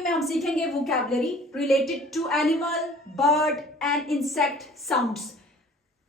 Video में हम सीखेंगे vocabulary related to animal, bird and insect sounds.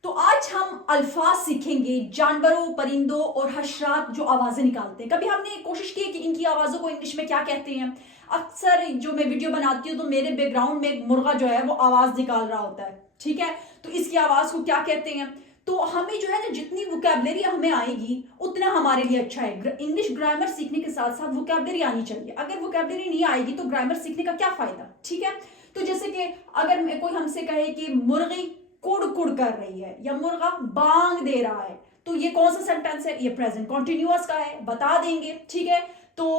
तो आज हम अल्फाज सीखेंगे जानवरों, परिंदों और हशरात जो आवाजें निकालते हैं। कभी हमने कोशिश की है कि इनकी आवाजों को इंग्लिश में क्या कहते हैं। अक्सर जो मैं वीडियो बनाती हूँ तो मेरे बैकग्राउंड में एक मुर्गा जो है वो आवाज निकाल रहा होता है, ठीक है। तो इसकी आवाज को क्या कहते हैं। तो हमें जो है ना जितनी वोकैबुलरी हमें आएगी उतना हमारे लिए अच्छा है। इंग्लिश ग्रामर सीखने के साथ साथ वोकैबुलरी आनी चाहिए। अगर वोकैबुलरी नहीं आएगी तो ग्रामर सीखने का क्या फायदा, ठीक है। तो जैसे कि अगर कोई हमसे कहे कि मुर्गी कुड़ कुड़ कर रही है या मुर्गा बांग दे रहा है, तो ये कौन सा सेंटेंस है, ये प्रेजेंट कॉन्टिन्यूअस का है, बता देंगे, ठीक है। तो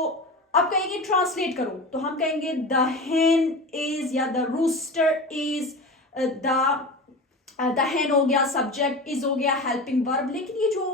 अब कहेंगे ट्रांसलेट करो, तो हम कहेंगे द हेन इज या द रूस्टर इज, द हेन हो गया सब्जेक्ट, इज हो गया हेल्पिंग वर्ब। लेकिन ये जो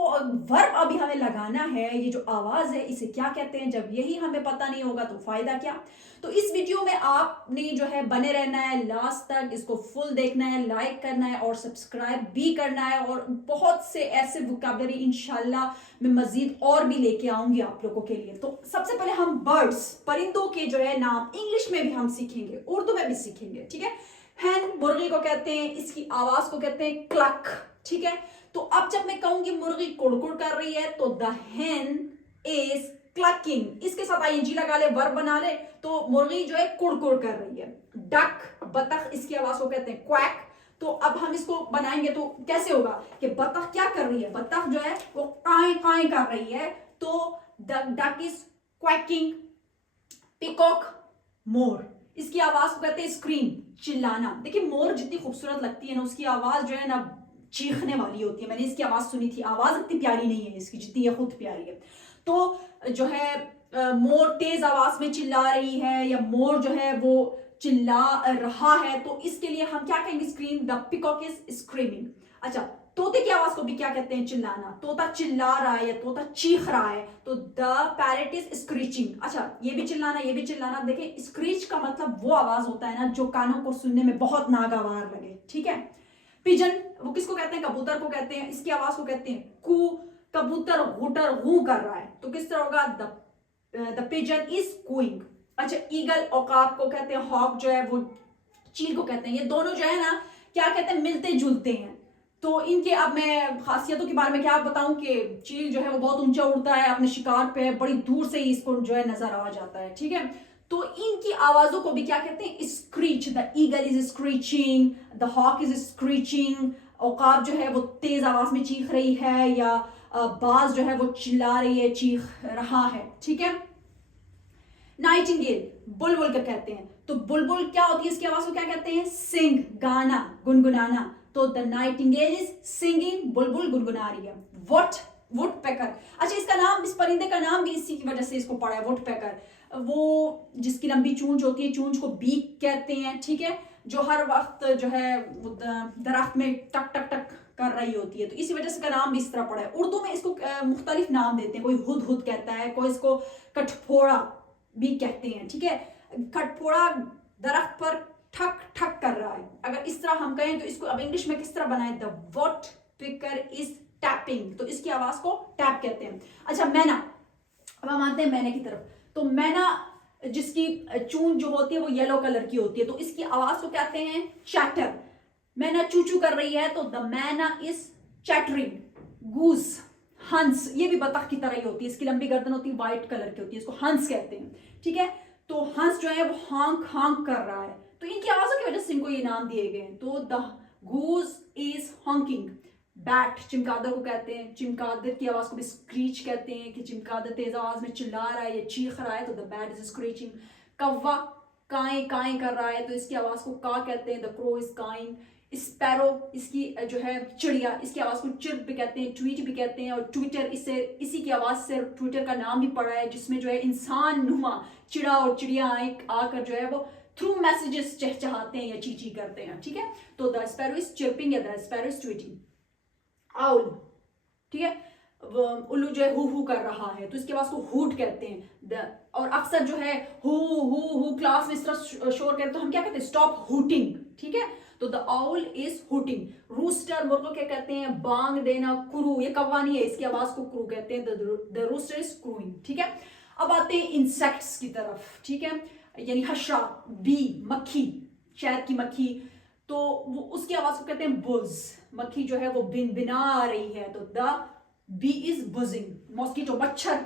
वर्ब अभी हमें लगाना है, ये जो आवाज है, इसे क्या कहते हैं। जब यही हमें पता नहीं होगा तो फायदा क्या। तो इस वीडियो में आपने जो है बने रहना है लास्ट तक, इसको फुल देखना है, लाइक करना है और सब्सक्राइब भी करना है। और बहुत से ऐसे वोकैबुलरी इंशाल्लाह मैं मजीद और भी लेके आऊंगी आप लोगों के लिए। तो सबसे पहले हम बर्ड्स, परिंदों के जो है नाम इंग्लिश में भी हम सीखेंगे, उर्दू में भी सीखेंगे, ठीक है। हैन मुर्गी को कहते हैं, इसकी आवाज को कहते हैं क्लक, ठीक है। तो अब जब मैं कहूंगी मुर्गी कुड़कुड़ कर रही है तो द हेन इज क्लकिंग, इसके साथ आईएनजी लगा ले, वर्ब बना ले, तो मुर्गी जो है कुड़कुड़ कर रही है। डक बतख, इसकी आवाज को कहते हैं क्वैक। तो अब हम इसको बनाएंगे तो कैसे होगा कि बतख क्या कर रही है, बतख जो है वो काय काय कर रही है, तो the duck is quaking. Peacock मोर, इसकी आवाज को कहते हैं स्क्रीम, चिल्लाना। देखिए मोर जितनी खूबसूरत लगती है ना, उसकी आवाज जो है ना चीखने वाली होती है। मैंने इसकी आवाज सुनी थी, आवाज इतनी प्यारी नहीं है इसकी जितनी ये खुद प्यारी है। तो जो है मोर तेज आवाज में चिल्ला रही है या मोर जो है वो चिल्ला रहा है, तो इसके लिए हम क्या कहेंगे, scream. The peacock is screaming. अच्छा, तोते की आवाज को भी क्या कहते हैं, चिल्लाना। तोता चिल्ला रहा है या तोता चीख रहा है, तो द पैरेट इज स्क्रीचिंग। अच्छा, ये भी चिल्लाना, ये भी चिल्लाना। देखिए स्क्रीच का मतलब वो आवाज होता है ना जो कानों को सुनने में बहुत नागवार लगे, ठीक है। पिजन, वो किसको कहते हैं, कबूतर को कहते हैं, इसकी आवाज को कहते हैं कू। कबूतर हुटर हु कर रहा है, तो किस तरह होगा, द पिजन इज कूइंग। अच्छा, ईगल औकाब को कहते हैं, हॉक जो है वो चील को कहते हैं। ये दोनों जो है ना क्या कहते हैं, मिलते जुलते हैं। तो इनके अब मैं खासियतों के बारे में क्या बताऊं कि चील जो है वो बहुत ऊंचा उड़ता है अपने शिकार पे, बड़ी दूर से ही इसको जो है नजर आ जाता है, ठीक है। तो इनकी आवाजों को भी क्या कहते हैं, screech. The eagle is screeching, the hawk is screeching. औकाब जो है वो तेज आवाज में चीख रही है, या बाज जो है वो चिल्ला रही है, चीख रहा है, ठीक है। नाइटिंगेल, बुलबुल का कहते हैं। तो बुलबुल क्या होती है, इसकी आवाज को क्या कहते हैं, सिंग, गाना, गुनगुनाना। तो द नाइटिंगेल इज सिंगिंग, बुलबुल गुनगुना रही है। वुड पैकर, अच्छा इसका नाम, इस परिंदे का नाम भी इसी की वजह से इसको पड़ा है, वुड पैकर। वो जिसकी लंबी चूंच होती है, चूंच को बीक कहते हैं, ठीक है। जो हर वक्त जो है वो दरख्त में टक टक टक कर रही होती है, तो इसी वजह से का नाम भी इस तरह पड़ा है। उर्दू में इसको मुख्तलिफ नाम देते हैं, कोई हुद हुद कहता है, कोई इसको कठफोड़ा भी कहते हैं, ठीक है। कठफोड़ा दरख्त पर ठक ठक कर रहा है। अगर इस तरह हम कहें तो इसको अब इंग्लिश में किस तरह बनाए, the wood picker is tapping, तो इसकी आवाज को टैप कहते हैं। अच्छा, मैना, अब हम आते हैं मैने की तरफ। तो मैना जिसकी चूंच जो होती है वो येलो कलर की होती है, तो इसकी आवाज को कहते हैं चैटर। मैना चूचू कर रही है, तो द मैना इज चैटरिंग। गूस, हंस, ये भी बतख की तरह ही होती है, इसकी लंबी गर्दन होती है, व्हाइट कलर की होती है, इसको हंस कहते हैं, ठीक है। तो हंस जो है वो हांक हांक कर रहा है, तो इनकी आवाजों की वजह से इनको ये नाम दिए गए हैं। तो the goose is honking. Bat, चिमगादड़ को कहते हैं, चिमगादड़ की आवाज को भी स्क्रीच कहते हैं कि चिमगादड़ तेज आवाज में चिल्ला रहा है या चीख रहा है, तो द बैट इज स्क्रीचिंग। कौवा काएं काएं कर रहा है, तो इसकी आवाज को का कहते हैं, the crow is cawing. Sparrow, इसकी जो है चिड़िया, इसकी आवाज को चिर्प भी कहते हैं, ट्वीट भी कहते हैं। और ट्विटर, इससे इसी की आवाज से ट्विटर का नाम भी पड़ा है, जिसमें जो है इंसान नुमा चिड़ा और चिड़िया आकर जो है वो थ्रू मैसेजेस चहचहाते हैं या चीची करते हैं, ठीक है। तो द स्पैरो इज चिर्पिंग या the sparrow is tweeting. Owl, ठीक है, उल्लू जो है हु कर रहा है, तो इसके पास को हुट कहते हैं। और अक्सर जो है हु क्लास में इस तरह शोर करते, तो हम क्या कहते हैं, स्टॉप हुटिंग, ठीक है। तो the owl is hooting. Rooster, मुर्गों क्या कहते हैं, बांग देना, क्रू, ये कव्वा नहीं है, इसकी आवाज को क्रू कहते हैं, द रूस्टर इज क्रूइंग, ठीक है। अब आते हैं इंसेक्ट्स की तरफ, ठीक है, यानी हशरात, बी मक्खी, शहद की मक्खी, तो वो उसकी आवाज को कहते हैं बुज। मक्खी जो है वो बिन बिना रही है, तो द बी इज बुजिंग। मॉस्किटो मच्छर,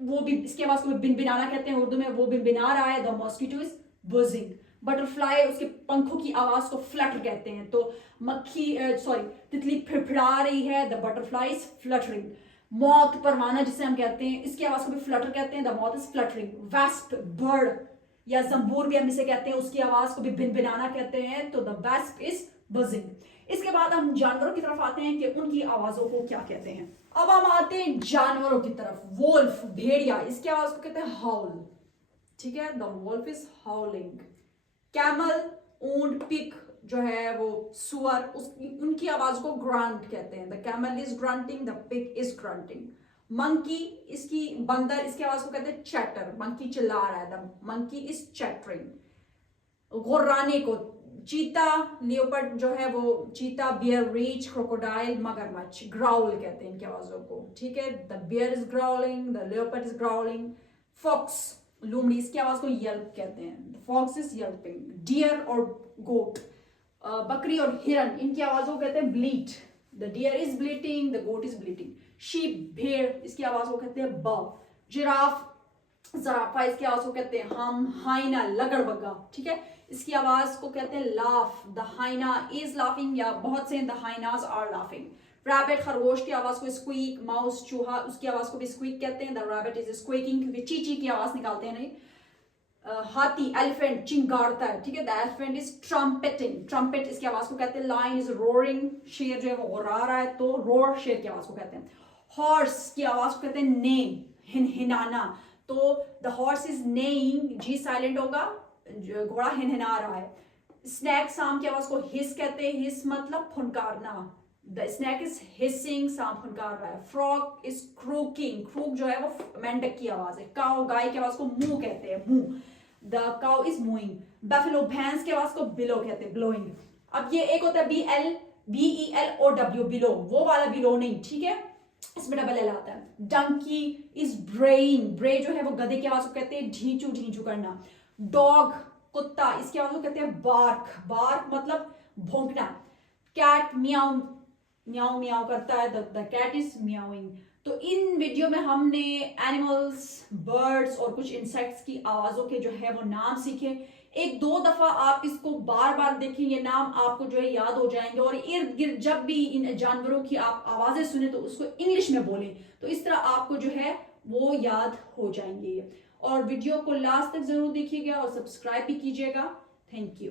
वो भी इसकी आवाज को बिन बिनाना कहते हैं उर्दू में, वो बिन बिना रहा है, द मॉस्किटो इज बुजिंग। बटरफ्लाई, उसके पंखों की आवाज को फ्लटर कहते हैं, तो मक्खी सॉरी तितली फिड़फिड़ा रही है, द बटरफ्लाई इज फ्लटरिंग। मौत, परवाना जिसे हम कहते हैं, इसकी आवाज को भी फ्लटर कहते हैं, द मौत इज फ्लटरिंग। वेस्प, बर्ड या जंबूर भी हम इसे कहते हैं, उसकी आवाज को भी बिन बिनाना कहते हैं, तो द वेस्प इज बजिंग। इसके बाद हम जानवरों की तरफ आते हैं कि उनकी आवाजों को क्या कहते हैं। अब हम आते हैं जानवरों की तरफ। वोल्फ, भेड़िया, इसकी आवाज को कहते हैं हाउल, ठीक है, द वोल्फ इज हाउलिंग। कैमल, ऊंट, पिग जो है वो सुअर, उनकी आवाज को ग्रंट कहते हैं, the camel is grunting, the pig is grunting. Monkey, इसकी बंदर, इसकी आवाज को कहते हैं चैटर, मंकी चिल्ला रहा है, द मंकी इज चैटरिंग। गुर्राने को चीता, लियोपर्ड जो है वो चीता, बियर, रीच, क्रोकोडाइल, मगरमच्छ, ग्राउल कहते हैं इनकी आवाजों को, ठीक है, the bear is growling, the leopard is growling. Fox, लोमड़ी, इसकी आवाज को यल्प कहते हैं, the fox is yelping. Deer और गोट, बकरी और हिरन, इनकी आवाजों को कहते हैं bleat, the deer is bleating, the goat is bleating. Sheep, भेड़, इसकी आवाज को कहते हैं ब। जिराफ, जराफा, इसकी आवाज को कहते हैं हम। हाइना, लगड़बग्गा, ठीक है, इसकी आवाज को कहते हैं laugh, the hyena is laughing, या बहुत से the hyenas are laughing. Rabbit, खरगोश की आवाज को स्क्वीक। माउस, चूहा, उसकी आवाज को भी स्क्वीक कहते हैं, द रैबिट इज स्क्वीकिंग, क्योंकि चीची की आवाज निकालते हैं नहीं। हाथी, एलिफेंट, चिंगाड़ता है, ठीक है, द एलिफेंट इज ट्रम्पेटिंग, ट्रम्पेट इसकी आवाज को कहते हैं। लायन इज रोरिंग, शेर जो है वो गुर्रा रहा है, तो रोर शेर की आवाज को कहते हैं। हॉर्स की आवाज को कहते हैं ने, हिनहिनाना, तो the horse is neighing, G silent होगा, घोड़ा हिनहिना रहा है। स्नैक, सांप की आवाज को हिस कहते हैं, हिस मतलब फुनकारना, द स्नैक इज हिसिंग, सांप फुनकार रहा है। फ्रॉग इज क्रूकिंग, क्रूक जो है वो मेंढक की आवाज है। काउ, गाय की आवाज को मुंह कहते हैं, मुंह, द काउ इज मूइंग। बैफलो, भैंस की आवाज को बिलो कहते हैं, ब्लोइंग। अब ये एक होता है BELO, बिलो, वो वाला बिलो नहीं, ठीक है, इसमें डबल एल आता है। डंकी इज ब्रेइंग, ब्रे जो है वो गधे की आवाज को कहते हैं ढींचू ढींचू करना। डॉग, कुत्ता, इसकी आवाज को कहते हैं बार्क, बार्क मतलब भौंकना। कैट, मियाऊ, म्याऊ म्याऊ करता है, द कैट इज म्याउइंग। तो इन वीडियो में हमने एनिमल्स, बर्ड्स और कुछ इंसेक्ट्स की आवाजों के जो है वो नाम सीखे। एक दो दफा आप इसको बार बार देखें, ये नाम आपको जो है याद हो जाएंगे, और इर्द गिर्द जब भी इन जानवरों की आप आवाजें सुने तो उसको इंग्लिश में बोलें, तो इस तरह आपको जो है वो याद हो जाएंगे। और वीडियो को लास्ट तक जरूर देखिएगा और सब्सक्राइब भी कीजिएगा। Thank you.